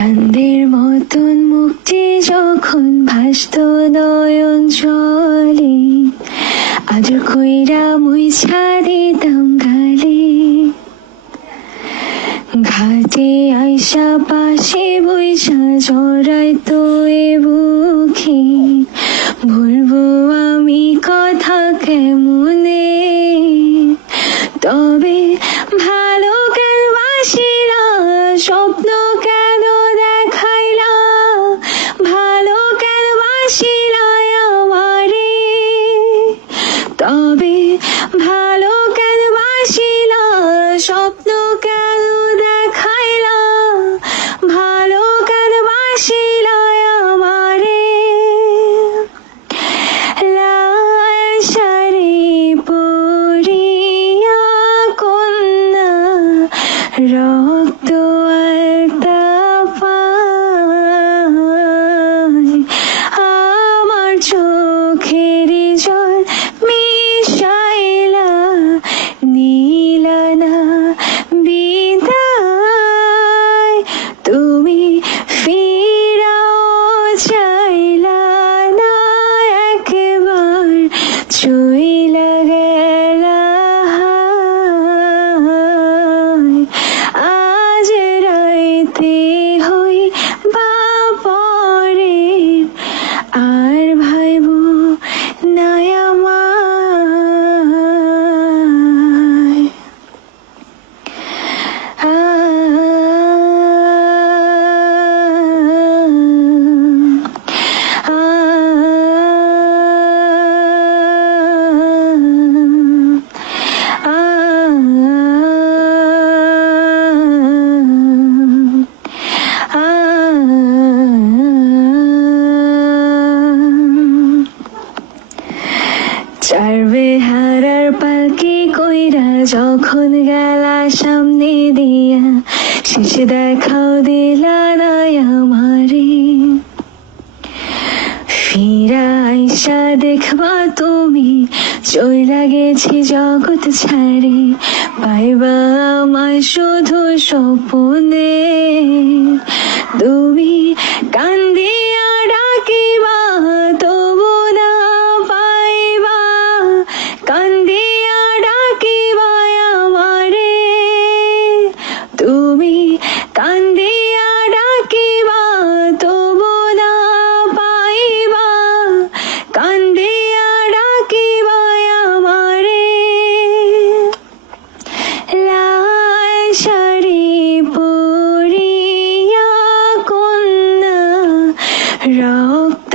চাঁদের মতন মুক্তি যখন ভাসত নয়ন জলে, আজ কইরা মুইছা দিতাম গালে। ঘাটে আইসা পাশে বইসা জড়াই তো এ বুকে, ভুলবো আমি কথা কেমনে? তবে ভালো কেন বাসিরা তবে ভালো কেন বাসিলা? স্বপ্ন কেন দেখাইলা? ভালো কেন বাসিলা আমারে? লাল শাড়ি কন্যা রক্ত 哎。চারবে হারার পালকি কইরা যখন গেলা সামনে দিয়া, শেষে দেখাও দিলা না আমারে ফিরা আইসা দেখবা তুমি, চইলা গেছি জগৎ ছাড়ি, পাইবা আমায় শুধু স্বপনে। তুমি কান্দিয়া রক্ত